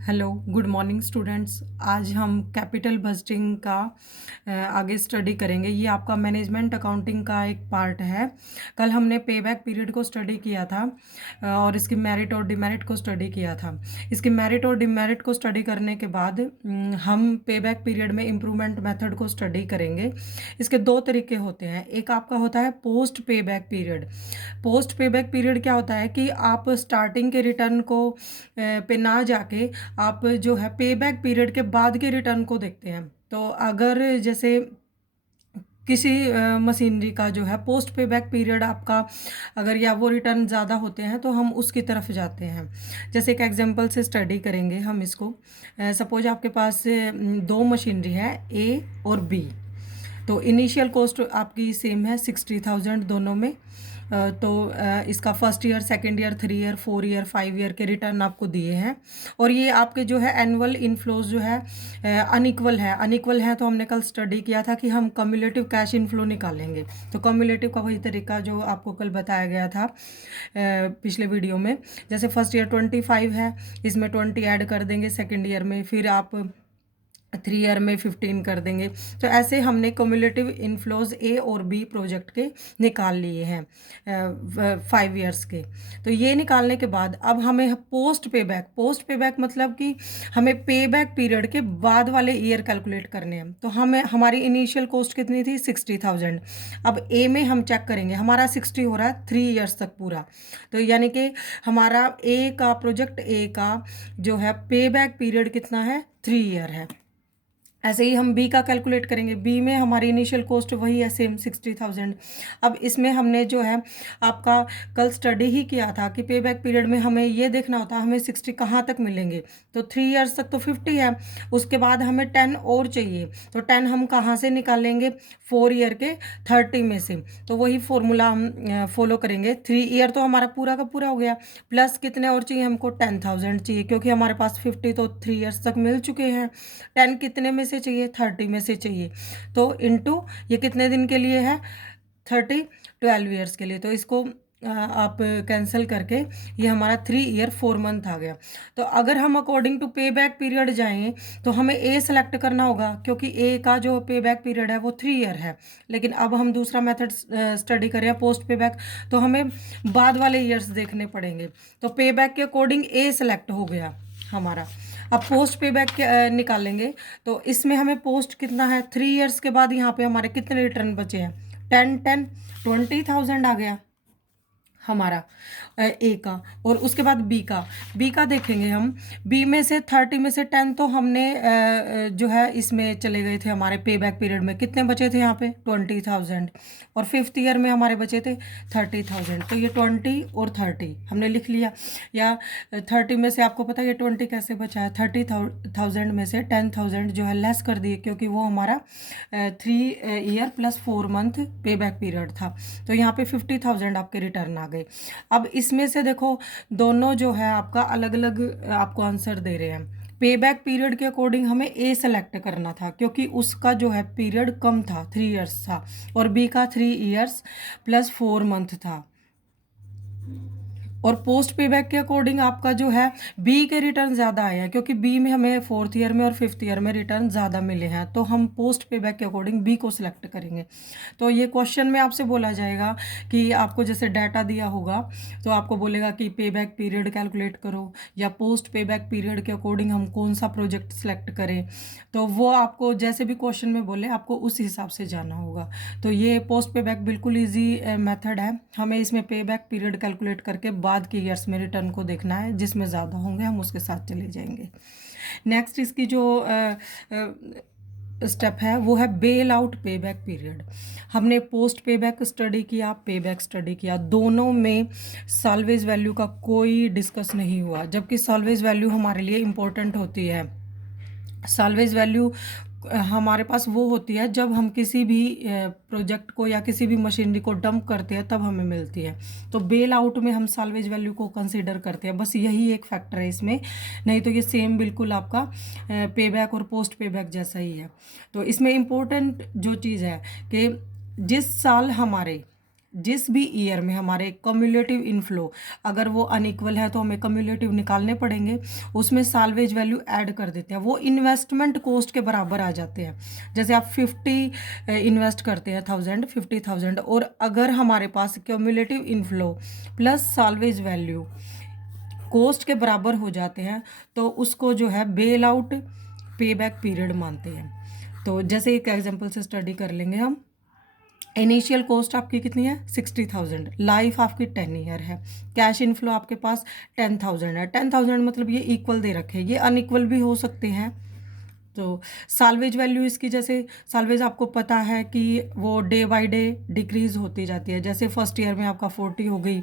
Hello good morning students. आज हम capital budgeting का आगे स्टडी करेंगे। ये आपका मैनेजमेंट अकाउंटिंग का एक पार्ट है। कल हमने पे बैक पीरियड को स्टडी किया था और इसकी मेरिट और डिमेरिट को स्टडी किया था। इसकी मेरिट और डिमेरिट को स्टडी करने के बाद हम पे बैक पीरियड में इम्प्रूवमेंट मेथड को स्टडी करेंगे। इसके दो तरीके होते हैं। एक आपका होता है पोस्ट पे बैक पीरियड। पोस्ट पे बैक पीरियड क्या होता है कि आप स्टार्टिंग के रिटर्न को पे ना जाके आप जो है पे बैक पीरियड के बाद के रिटर्न को देखते हैं। तो अगर जैसे किसी मशीनरी का जो है पोस्ट पे बैक पीरियड आपका अगर या वो रिटर्न ज़्यादा होते हैं तो हम उसकी तरफ जाते हैं। जैसे एक एग्जांपल से स्टडी करेंगे हम इसको। सपोज आपके पास दो मशीनरी है ए और बी। तो इनिशियल कॉस्ट आपकी सेम है 60,000 दोनों में। तो इसका first year, second year, 3 year, 4 year, 5 year के रिटर्न आपको दिए हैं। और ये आपके जो है एनुअल इनफ्लोज जो है अनइक्वल है। तो हमने कल स्टडी किया था कि हम कम्युलेटिव कैश इनफ्लो निकालेंगे। तो कम्युलेटिव का वही तरीका जो आपको कल बताया गया था पिछले वीडियो में। जैसे फर्स्ट ईयर 25 है, इसमें 20 ऐड कर देंगे सेकेंड ईयर में, फिर आप 3 ईयर में 15 कर देंगे। तो ऐसे हमने कम्युलेटिव इनफ्लोज ए और बी प्रोजेक्ट के निकाल लिए हैं 5 ईयर्स के। तो ये निकालने के बाद अब हमें पोस्ट पे बैक मतलब कि हमें पे बैक पीरियड के बाद वाले ईयर कैलकुलेट करने हैं। तो हमें हमारी इनिशियल कॉस्ट कितनी थी 60,000। अब ए में हम चेक करेंगे, हमारा 60 हो रहा है 3 ईयर्स तक पूरा। तो यानी कि हमारा प्रोजेक्ट ए का जो है पे बैक पीरियड कितना है 3 ईयर है। ऐसे ही हम बी का कैलकुलेट करेंगे। बी में हमारी इनिशियल कॉस्ट वही है सेम 60,000। अब इसमें हमने जो है आपका कल स्टडी ही किया था कि पे बैक पीरियड में हमें ये देखना होता है हमें 60 कहाँ तक मिलेंगे। तो 3 ईयर्स तक तो 50 है, उसके बाद हमें 10 और चाहिए। तो 10 हम कहाँ से निकालेंगे 4 ईयर के 30 में से। तो वही फॉर्मूला हम फॉलो करेंगे। 3 ईयर तो हमारा पूरा का पूरा हो गया, प्लस कितने और चाहिए हमको 10,000 चाहिए, क्योंकि हमारे पास 50 तो 3 ईयर्स तक मिल चुके हैं। 10 कितने में से चाहिए 30 में से चाहिए। तो इनटू ये कितने दिन के लिए है 30, 12 ईयर्स के लिए। तो इसको आप कैंसिल करके ये हमारा 3 ईयर 4 मंथ आ गया। तो अगर हम अकॉर्डिंग टू पे बैक पीरियड जाएं तो हमें ए सेलेक्ट करना होगा, क्योंकि ए का जो पे बैक पीरियड है वो 3 ईयर है। लेकिन अब हम दूसरा मेथड स्टडी करें पोस्ट पे बैक, तो हमें बाद वाले ईयर्स देखने पड़ेंगे। तो पे बैक के अकॉर्डिंग ए सेलेक्ट हो गया हमारा। अब पोस्ट पे बैक निकालेंगे। तो इसमें हमें पोस्ट कितना है 3 ईयर्स के बाद यहाँ पे हमारे कितने रिटर्न बचे हैं 10 10 20,000 आ गया हमारा ए का। और उसके बाद बी का देखेंगे हम। बी में से 30 में से 10 तो हमने जो है इसमें चले गए थे। हमारे पे बैक पीरियड में कितने बचे थे यहाँ पे 20,000, और 5th ईयर में हमारे बचे थे 30,000। तो ये 20 और 30 हमने लिख लिया। या 30 में से आपको पता है ये 20 कैसे बचा है, 30,000 में से 10,000 जो है लेस कर दिए, क्योंकि वो हमारा 3 ईयर प्लस 4 मंथ पे बैक पीरियड था। तो यहाँ पे 50,000 आपके रिटर्न आ गए। अब इसमें से देखो दोनों जो है आपका अलग अलग आपको आंसर दे रहे हैं। पे बैक पीरियड के अकॉर्डिंग हमें ए सेलेक्ट करना था, क्योंकि उसका जो है पीरियड कम था 3 ईयर्स था, और बी का 3 ईयर्स प्लस 4 मंथ था। और पोस्ट पे बैक के अकॉर्डिंग आपका जो है बी के रिटर्न ज़्यादा आए हैं, क्योंकि बी में हमें 4th ईयर में और 5th ईयर में रिटर्न ज़्यादा मिले हैं। तो हम पोस्ट पे बैक के अकॉर्डिंग बी को सिलेक्ट करेंगे। तो ये क्वेश्चन में आपसे बोला जाएगा कि आपको जैसे डाटा दिया होगा तो आपको बोलेगा कि पे बैक पीरियड कैलकुलेट करो, या पोस्ट पे बैक पीरियड के अकॉर्डिंग हम कौन सा प्रोजेक्ट सेलेक्ट करें। तो वो आपको जैसे भी क्वेश्चन में बोले आपको उस हिसाब से जाना होगा। तो ये पोस्ट पे बैक बिल्कुल ईजी मेथड है। हमें इसमें पे बैक पीरियड कैलकुलेट करके बाद के ईयर्स में रिटर्न को देखना है, जिसमें ज़्यादा होंगे हम उसके साथ चले जाएंगे। नेक्स्ट इसकी जो स्टेप है वो है bail out pay back period. हमने पोस्ट पे बैक स्टडी किया, पे बैक स्टडी किया, दोनों में सॉल्वेज वैल्यू का कोई डिस्कस नहीं हुआ, जबकि सॉल्वेज वैल्यू हमारे लिए इम्पोर्टेंट होती है। सॉल्वेज वैल्यू हमारे पास वो होती है जब हम किसी भी प्रोजेक्ट को या किसी भी मशीनरी को डंप करते हैं तब हमें मिलती है। तो बेल आउट में हम सॉल्वेज वैल्यू को कंसीडर करते हैं, बस यही एक फैक्टर है इसमें। नहीं तो ये सेम बिल्कुल आपका पे बैक और पोस्ट पे बैक जैसा ही है। तो इसमें इम्पोर्टेंट जो चीज़ है कि जिस साल हमारे जिस भी ईयर में हमारे कम्युलेटिव इनफ्लो अगर वो अनइक्वल है तो हमें कम्युलेटिव निकालने पड़ेंगे, उसमें साल्वेज वैल्यू ऐड कर देते हैं, वो इन्वेस्टमेंट कॉस्ट के बराबर आ जाते हैं। जैसे आप 50 इन्वेस्ट करते हैं 50,000 और अगर हमारे पास cumulative inflow plus salvage value cost के बराबर हो जाते हैं तो उसको जो है bail out pay back period मानते हैं। तो जैसे एक एग्जांपल से स्टडी कर लेंगे हम। इनिशियल कॉस्ट आपकी कितनी है 60,000, लाइफ आपकी 10 ईयर है, कैश इनफ्लो आपके पास 10,000 है। 10,000 मतलब ये इक्वल दे रखे हैं, ये अनइक्वल भी हो सकते हैं। तो साल्वेज वैल्यू इसकी, जैसे साल्वेज आपको पता है कि वो डे बाय डे डिक्रीज होती जाती है। जैसे फर्स्ट ईयर में आपका 40 हो गई,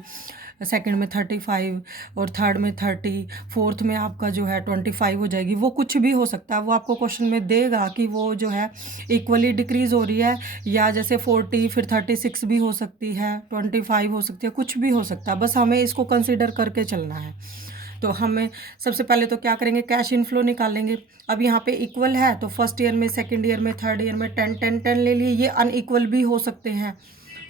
सेकंड में 35 और थर्ड में 30, फोर्थ में आपका जो है 25 हो जाएगी। वो कुछ भी हो सकता है, वो आपको क्वेश्चन में देगा कि वो जो है इक्वली डिक्रीज हो रही है या जैसे 40 फिर 36 भी हो सकती है, 25 हो सकती है, कुछ भी हो सकता है। बस हमें इसको कंसिडर करके चलना है। तो हमें सबसे पहले तो क्या करेंगे, कैश इनफ्लो निकालेंगे। अब यहाँ पे इक्वल है तो फर्स्ट ईयर में, सेकंड ईयर में, थर्ड ईयर में 10 10 10 ले लिए, ये अनइक्वल भी हो सकते हैं।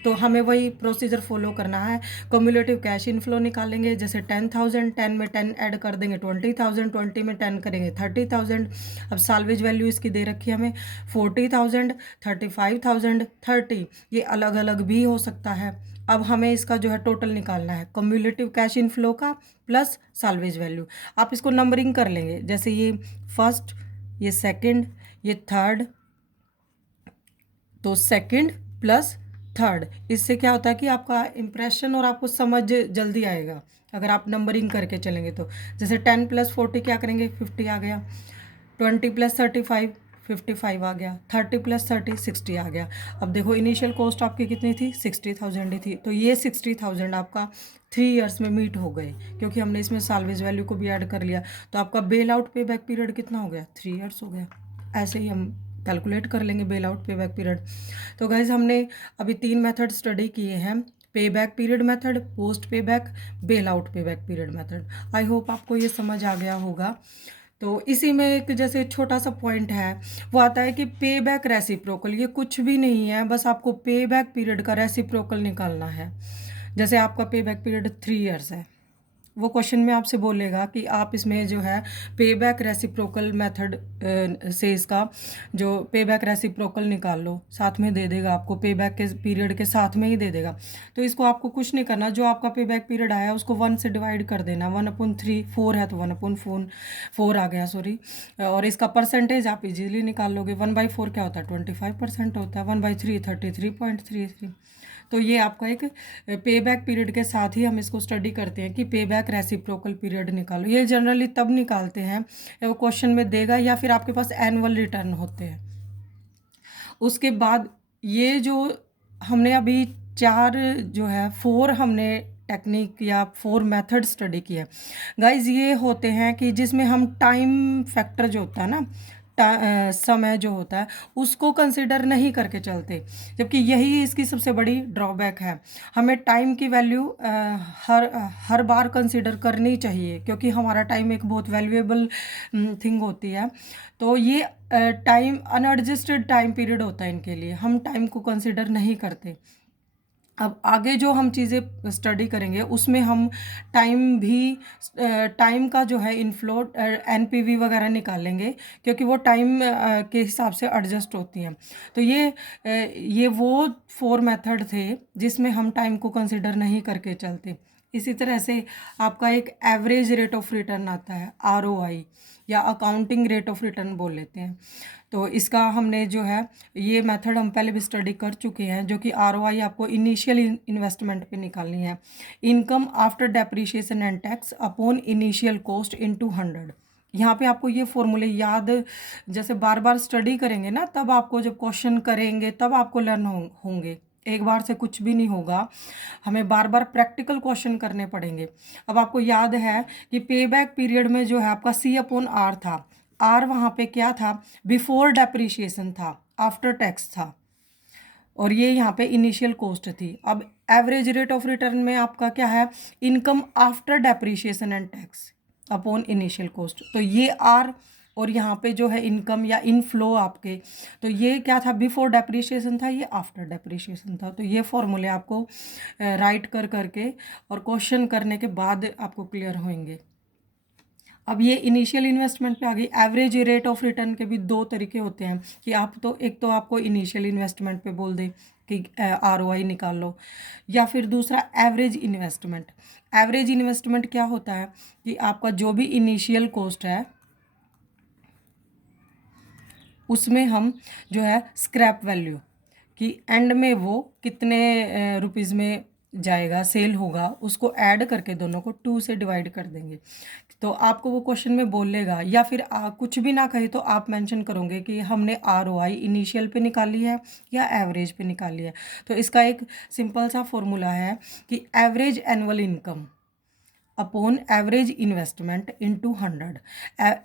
तो हमें वही प्रोसीजर फॉलो करना है। कम्युलेटिव कैश इनफ्लो निकालेंगे, जैसे 10,000, 10 में 10 ऐड कर देंगे 20,000, 20 में 10 करेंगे 30,000। अब साल्वेज वैल्यू इसकी दे रखी है हमें 40,000, 35,000, 30, ये अलग अलग भी हो सकता है। अब हमें इसका जो है टोटल निकालना है, कम्युलेटिव कैश इनफ्लो का प्लस साल्वेज वैल्यू। आप इसको नंबरिंग कर लेंगे, जैसे ये फर्स्ट, ये सेकंड, ये थर्ड, तो सेकंड प्लस थर्ड। इससे क्या होता है कि आपका इंप्रेशन और आपको समझ जल्दी आएगा अगर आप नंबरिंग करके चलेंगे तो। जैसे 10 प्लस 40 क्या करेंगे, 50 आ गया। 20 प्लस 35, 55 आ गया। 30 प्लस 30, 60 आ गया। अब देखो इनिशियल कॉस्ट आपकी कितनी थी, 60,000 ही थी, तो ये 60,000 आपका 3 ईयर्स में मीट हो गए, क्योंकि हमने इसमें साल्वेज वैल्यू को भी ऐड कर लिया। तो आपका bell out pay back period कितना हो गया, 3 ईयर्स हो गया। ऐसे ही हम कैलकुलेट कर लेंगे bell out pay back period. तो गाइज हमने अभी 3 मेथड स्टडी किए हैं, पे बैक पीरियड मेथड, पोस्ट पे back, bell out pay back period method. I hope आपको ये समझ आ गया होगा। तो इसी में एक जैसे छोटा सा पॉइंट है, वो आता है कि पे बैक रेसिप्रोकल, ये कुछ भी नहीं है, बस आपको पे बैक पीरियड का रेसिप्रोकल निकालना है। जैसे आपका पे बैक पीरियड 3 ईयर्स है, वो क्वेश्चन में आपसे बोलेगा कि आप इसमें जो है पे बैक रेसिप्रोकल मेथड से इसका जो पे बैक रेसिप्रोकल निकाल लो, साथ में दे देगा आपको, पे बैक के पीरियड के साथ में ही दे देगा। तो इसको आपको कुछ नहीं करना, जो आपका पे बैक पीरियड आया उसको 1 से डिवाइड कर देना, 1/3, 4 है तो 1/4 आ गया, सॉरी। और इसका परसेंटेज आप इजीली निकाल लोगे। 1/4 क्या होता है, 25% होता है। 1/3, 33.33। तो ये आपका एक पे बैक पीरियड के साथ ही हम इसको स्टडी करते हैं कि पे बैक रेसिप्रोकल पीरियड निकालो। ये जनरली तब निकालते हैं वो क्वेश्चन में देगा या फिर आपके पास एनुअल रिटर्न होते हैं। उसके बाद ये जो हमने अभी 4 जो है 4 हमने टेक्निक या 4 मेथड स्टडी किया गाइज, ये होते हैं कि जिसमें हम टाइम फैक्टर जो होता है ना, समय जो होता है उसको कंसिडर नहीं करके चलते, जबकि यही इसकी सबसे बड़ी ड्रॉबैक है। हमें टाइम की वैल्यू हर बार कंसिडर करनी चाहिए, क्योंकि हमारा टाइम एक बहुत वैल्यूएबल थिंग होती है। तो ये टाइम अनएडजस्टेड टाइम पीरियड होता है, इनके लिए हम टाइम को कंसिडर नहीं करते। अब आगे जो हम चीज़ें स्टडी करेंगे उसमें हम टाइम का जो है इनफ्लो एनपीवी वगैरह निकालेंगे, क्योंकि वो टाइम के हिसाब से एडजस्ट होती हैं। तो ये वो 4 मेथड थे जिसमें हम टाइम को कंसिडर नहीं करके चलते। इसी तरह से आपका एक एवरेज रेट ऑफ रिटर्न आता है, आरओआई या अकाउंटिंग रेट ऑफ रिटर्न बोल लेते हैं। तो इसका हमने जो है ये मेथड हम पहले भी स्टडी कर चुके हैं, जो कि आरओआई आपको इनिशियल इन्वेस्टमेंट पे निकालनी है। Income after depreciation and tax upon initial cost into 100। यहाँ पे आपको ये फॉर्मूले याद, जैसे बार बार स्टडी करेंगे ना, तब आपको जब क्वेश्चन करेंगे तब आपको लर्न होंगे, एक बार से कुछ भी नहीं होगा, हमें बार बार प्रैक्टिकल क्वेश्चन करने पड़ेंगे। अब आपको याद है कि पे बैक पीरियड में जो है आपका C/R था, आर वहाँ पे क्या था, बिफोर डेप्रिशिएशन था, आफ्टर टैक्स था, और ये यहाँ पे इनिशियल कॉस्ट थी। अब एवरेज रेट ऑफ रिटर्न में आपका क्या है, income after depreciation and tax upon initial cost. तो ये आर और यहाँ पे जो है इनकम या इनफ्लो आपके, तो ये क्या था, बिफोर डेप्रिशिएशन था, ये आफ्टर डेप्रिशिएशन था। तो ये फॉर्मूले आपको राइट कर करके और क्वेश्चन करने के बाद आपको क्लियर होंगे। अब ये इनिशियल इन्वेस्टमेंट पे आ गई। एवरेज रेट ऑफ रिटर्न के भी दो तरीके होते हैं कि आप तो एक तो आपको इनिशियल इन्वेस्टमेंट पे बोल दे कि ROI निकाल लो, या फिर दूसरा एवरेज इन्वेस्टमेंट। एवरेज इन्वेस्टमेंट क्या होता है कि आपका जो भी इनिशियल कॉस्ट है उसमें हम जो है स्क्रैप वैल्यू कि एंड में वो कितने रुपीज़ में जाएगा, सेल होगा, उसको ऐड करके दोनों को 2 से डिवाइड कर देंगे। तो आपको वो क्वेश्चन में बोलेगा, या फिर कुछ भी ना कहे तो आप मेंशन करोगे कि हमने ROI इनिशियल पे निकाली है या एवरेज पे निकाली है। तो इसका एक सिंपल सा फॉर्मूला है कि average annual income upon average investment into 100।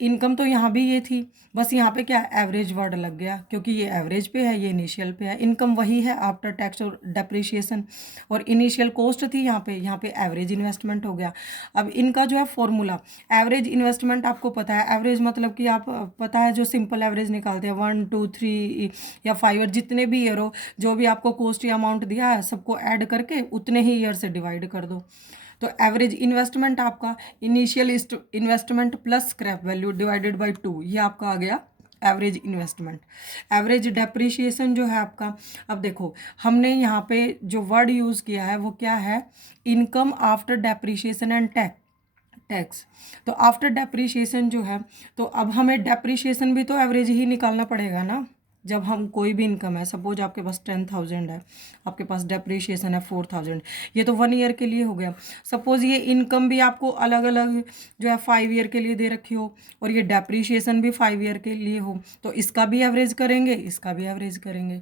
Income तो यहाँ भी ये थी, बस यहाँ पे क्या एवरेज वर्ड लग गया क्योंकि ये एवरेज पे है, ये इनिशियल पे है। इनकम वही है आफ्टर टैक्स और डेप्रिशिएशन, और इनिशियल कॉस्ट थी यहाँ पे एवरेज इन्वेस्टमेंट हो गया। अब इनका जो है फॉर्मूला, एवरेज इन्वेस्टमेंट आपको पता है, एवरेज मतलब कि आप पता है जो सिंपल एवरेज निकालते हैं 1 2 3 या 5 ईयर, जितने भी ईयर हो, जो भी आपको कॉस्ट या अमाउंट दिया है सबको ऐड करके उतने ही ईयर से डिवाइड कर दो। तो एवरेज इन्वेस्टमेंट आपका initial investment plus scrap value divided by 2, ये आपका आ गया एवरेज इन्वेस्टमेंट। एवरेज डेप्रिशिएशन जो है आपका, अब देखो हमने यहाँ पे जो वर्ड यूज़ किया है वो क्या है, income after depreciation and tax. तो आफ्टर डेप्रिशिएशन जो है, तो अब हमें डेप्रिशिएशन भी तो एवरेज ही निकालना पड़ेगा ना। जब हम कोई भी इनकम है, सपोज आपके पास 10,000 है, आपके पास डेप्रिशिएशन है 4,000, ये तो 1 ईयर के लिए हो गया। सपोज ये इनकम भी आपको अलग अलग जो है 5 ईयर के लिए दे रखी हो, और ये डेप्रिशिएशन भी 5 ईयर के लिए हो, तो इसका भी एवरेज करेंगे, इसका भी एवरेज करेंगे।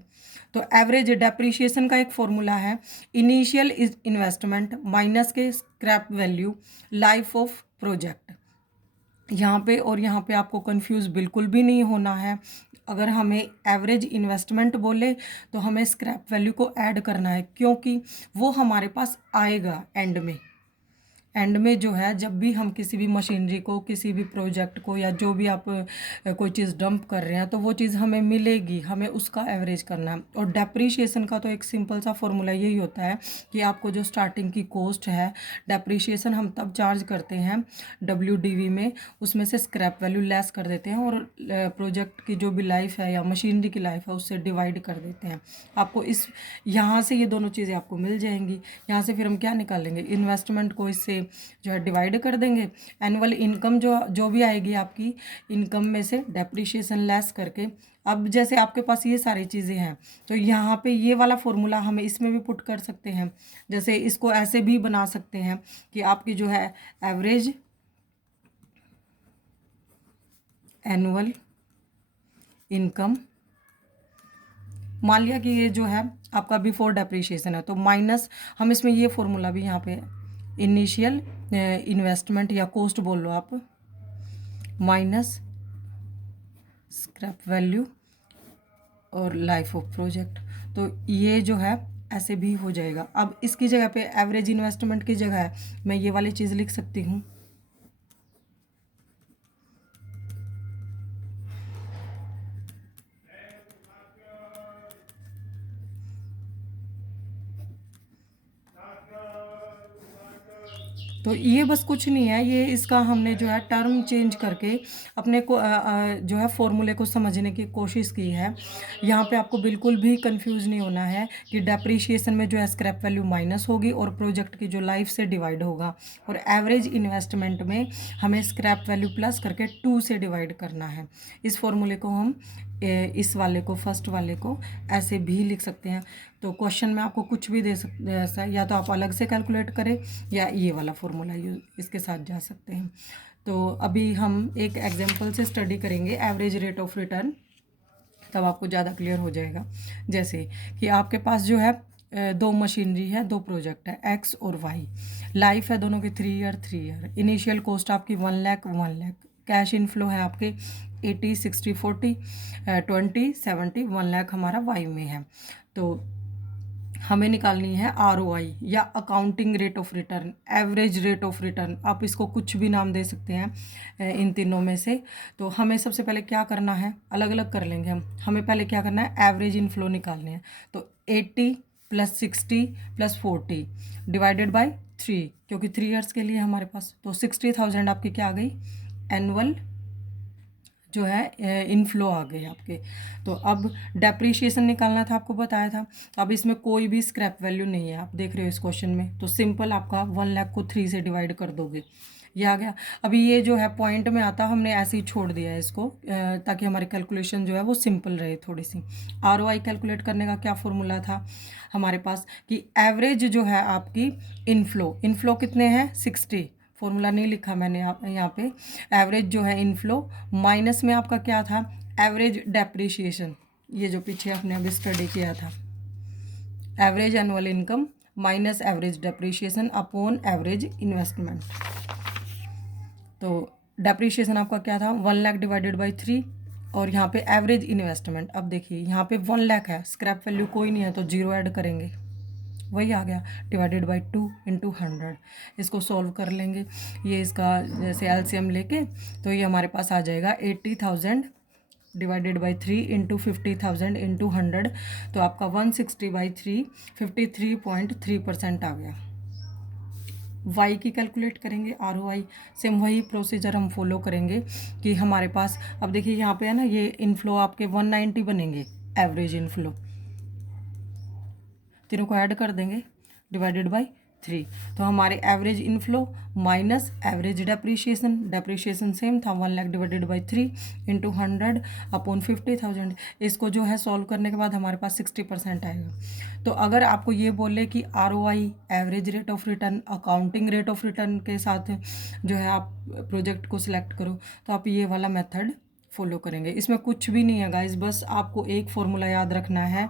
तो एवरेज डेप्रिशिएशन का एक फॉर्मूला है, इनिशियल इन्वेस्टमेंट माइनस के scrap value life of project. यहाँ पे और यहाँ पे आपको कंफ्यूज बिल्कुल भी नहीं होना है। अगर हमें एवरेज इन्वेस्टमेंट बोले तो हमें स्क्रैप वैल्यू को ऐड करना है, क्योंकि वो हमारे पास आएगा एंड में। एंड में जो है, जब भी हम किसी भी मशीनरी को, किसी भी प्रोजेक्ट को, या जो भी आप कोई चीज़ डंप कर रहे हैं, तो वो चीज़ हमें मिलेगी, हमें उसका एवरेज करना है। और डेप्रीशिएशन का तो एक सिंपल सा फॉर्मूला यही होता है कि आपको जो स्टार्टिंग की कॉस्ट है, डेप्रीशिएशन हम तब चार्ज करते हैं WDV में, उसमें से स्क्रैप वैल्यू लेस कर देते हैं, और प्रोजेक्ट की जो भी लाइफ है या मशीनरी की लाइफ है उससे डिवाइड कर देते हैं। आपको इस यहाँ से ये दोनों चीज़ें आपको मिल जाएंगी। यहाँ से फिर हम क्या निकालेंगे, इन्वेस्टमेंट को इससे जो है डिवाइड कर देंगे। एनुअल इनकम जो जो भी आएगी आपकी इनकम में से डेप्रिशिएशन लेस करके। अब जैसे आपके पास ये सारी चीज़ें हैं, तो यहाँ पे ये वाला फॉर्मूला हमें इसमें भी पुट कर सकते हैं। जैसे इसको ऐसे भी बना सकते हैं कि आपकी जो है एवरेज एनुअल इनकम, मान लिया कि ये जो है आपका बिफोर डेप्रिशिएशन है, तो माइनस हम इसमें ये फॉर्मूला भी यहाँ पे इनिशियल इन्वेस्टमेंट या कॉस्ट बोल लो आप, माइनस स्क्रैप वैल्यू और लाइफ ऑफ प्रोजेक्ट। तो ये जो है ऐसे भी हो जाएगा। अब इसकी जगह पे एवरेज इन्वेस्टमेंट की जगह मैं ये वाली चीज़ लिख सकती हूँ, तो ये बस कुछ नहीं है, ये इसका हमने जो है टर्म चेंज करके अपने को जो है फॉर्मूले को समझने की कोशिश की है। यहाँ पे आपको बिल्कुल भी कंफ्यूज नहीं होना है कि डेप्रीशिएशन में जो है स्क्रैप वैल्यू माइनस होगी और प्रोजेक्ट की जो लाइफ से डिवाइड होगा, और एवरेज इन्वेस्टमेंट में हमें स्क्रैप वैल्यू प्लस करके 2 से डिवाइड करना है। इस फॉर्मूले को हम इस वाले को, फर्स्ट वाले को ऐसे भी लिख सकते हैं। तो क्वेश्चन में आपको कुछ भी दे सकते हैं ऐसा, या तो आप अलग से कैलकुलेट करें या ये वाला फॉर्मूला यूज इसके साथ जा सकते हैं। तो अभी हम एक एग्जांपल से स्टडी करेंगे एवरेज रेट ऑफ रिटर्न, तब आपको ज़्यादा क्लियर हो जाएगा। जैसे कि आपके पास जो है दो मशीनरी है, दो प्रोजेक्ट है X और Y, लाइफ है दोनों की 3 ईयर 3 ईयर, इनिशियल कॉस्ट आपकी 1 लाख 1 लाख, कैश इनफ्लो है आपके 80 60 40 20 70, 1 लाख हमारा Y में है। तो हमें निकालनी है आरओआई या accounting rate of return, average rate of return, आप इसको कुछ भी नाम दे सकते हैं इन तीनों में से। तो हमें सबसे पहले क्या करना है, अलग अलग कर लेंगे हम। हमें पहले क्या करना है, एवरेज इनफ्लो निकालने हैं। तो 80 + 60 + 40 डिवाइडेड बाई 3, क्योंकि 3 ईयर्स के लिए हमारे पास। तो 60,000 आपकी क्या आ गई, एनुअल जो है इनफ्लो आ गए आपके। तो अब डेप्रीशिएशन निकालना था, आपको बताया था। अब इसमें कोई भी स्क्रैप वैल्यू नहीं है, आप देख रहे हो इस क्वेश्चन में। तो सिंपल आपका 1 लाख को 3 से डिवाइड कर दोगे, ये आ गया। अभी ये जो है पॉइंट में आता, हमने ऐसे ही छोड़ दिया है इसको ताकि हमारी कैलकुलेशन जो है वो सिंपल रहे थोड़ी सी। आरओआई कैलकुलेट करने का क्या फॉर्मूला था हमारे पास कि एवरेज जो है आपकी इनफ्लो कितने हैं, 60। फॉर्मूला नहीं लिखा मैंने यहाँ पे। एवरेज जो है इनफ्लो माइनस में आपका क्या था, एवरेज डेप्रिशिएशन, ये जो पीछे आपने अभी स्टडी किया था। Average annual income minus average depreciation upon average investment. तो डेप्रिशिएशन आपका क्या था, 1 लाख डिवाइडेड बाई 3। और यहाँ पे एवरेज इन्वेस्टमेंट, अब देखिए यहाँ पे 1 लाख है, स्क्रैप वैल्यू कोई नहीं है तो 0 ऐड करेंगे, वही आ गया, डिवाइडेड बाई 2 × 100। इसको सॉल्व कर लेंगे, ये इसका जैसे एलसीएम लेके, तो ये हमारे पास आ जाएगा 80,000 डिवाइडेड बाई 3 × 50,000 × 100। तो आपका 160/3 53.3% आ गया। वाई की कैलकुलेट करेंगे, आरओआई। सेम वही प्रोसीजर हम फॉलो करेंगे कि हमारे पास, अब देखिए यहाँ पे है ना, ये इनफ्लो आपके 190 बनेंगे, एवरेज इनफ्लो, तीनों को ऐड कर देंगे डिवाइडेड बाई 3। तो हमारे average inflow minus average depreciation same था, 1 लाख डिवाइडेड बाई 3 × 100 अपॉन 50,000। इसको जो है सॉल्व करने के बाद हमारे पास 60% आएगा। तो अगर आपको ये बोले कि ROI, average rate of return, accounting rate of return के साथ जो है आप प्रोजेक्ट को सिलेक्ट करो, तो आप ये वाला मेथड फॉलो करेंगे। इसमें कुछ भी नहीं है गाइस, बस आपको एक फॉर्मूला याद रखना है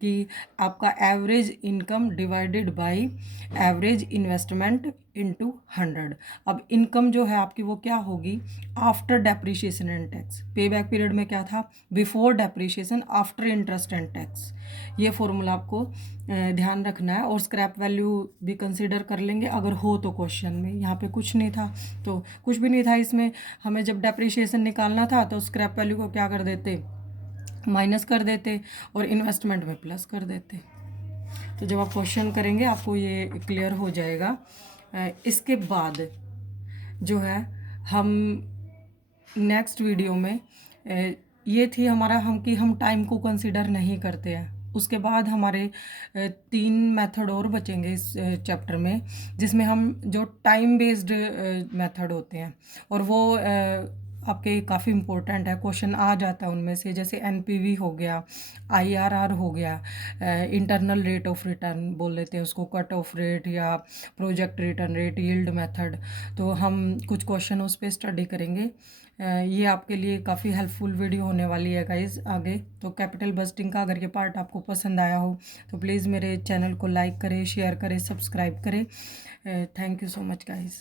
कि आपका average income divided by average investment into 100। अब इनकम जो है आपकी वो क्या होगी, आफ्टर डेप्रिशिएशन एंड टैक्स। पे बैक पीरियड में क्या था, before depreciation after interest and tax. ये फॉर्मूला आपको ध्यान रखना है। और स्क्रैप वैल्यू भी कंसीडर कर लेंगे अगर हो तो क्वेश्चन में। यहाँ पे कुछ नहीं था तो कुछ भी नहीं था इसमें, हमें जब डेप्रिशिएशन निकालना था तो स्क्रैप वैल्यू को क्या कर देते, माइनस कर देते, और इन्वेस्टमेंट में प्लस कर देते। तो जब आप क्वेश्चन करेंगे आपको ये क्लियर हो जाएगा। इसके बाद जो है हम नेक्स्ट वीडियो में, ये थी हमारा हम टाइम को कंसिडर नहीं करते हैं। उसके बाद हमारे 3 मेथड और बचेंगे इस चैप्टर में, जिसमें हम जो टाइम बेस्ड मेथड होते हैं, और वो आपके काफ़ी इंपॉर्टेंट है, क्वेश्चन आ जाता है उनमें से। जैसे एनपीवी हो गया, आईआरआर हो गया, इंटरनल रेट ऑफ रिटर्न बोल लेते हैं उसको, कट ऑफ रेट, या project return rate, yield method. तो हम कुछ क्वेश्चन उस पर स्टडी करेंगे। ये आपके लिए काफ़ी हेल्पफुल वीडियो होने वाली है गाइज आगे। तो कैपिटल बजटिंग का अगर ये पार्ट आपको पसंद आया हो तो प्लीज़ मेरे चैनल को लाइक करें, शेयर करें, सब्सक्राइब करें। Thank you so much guys.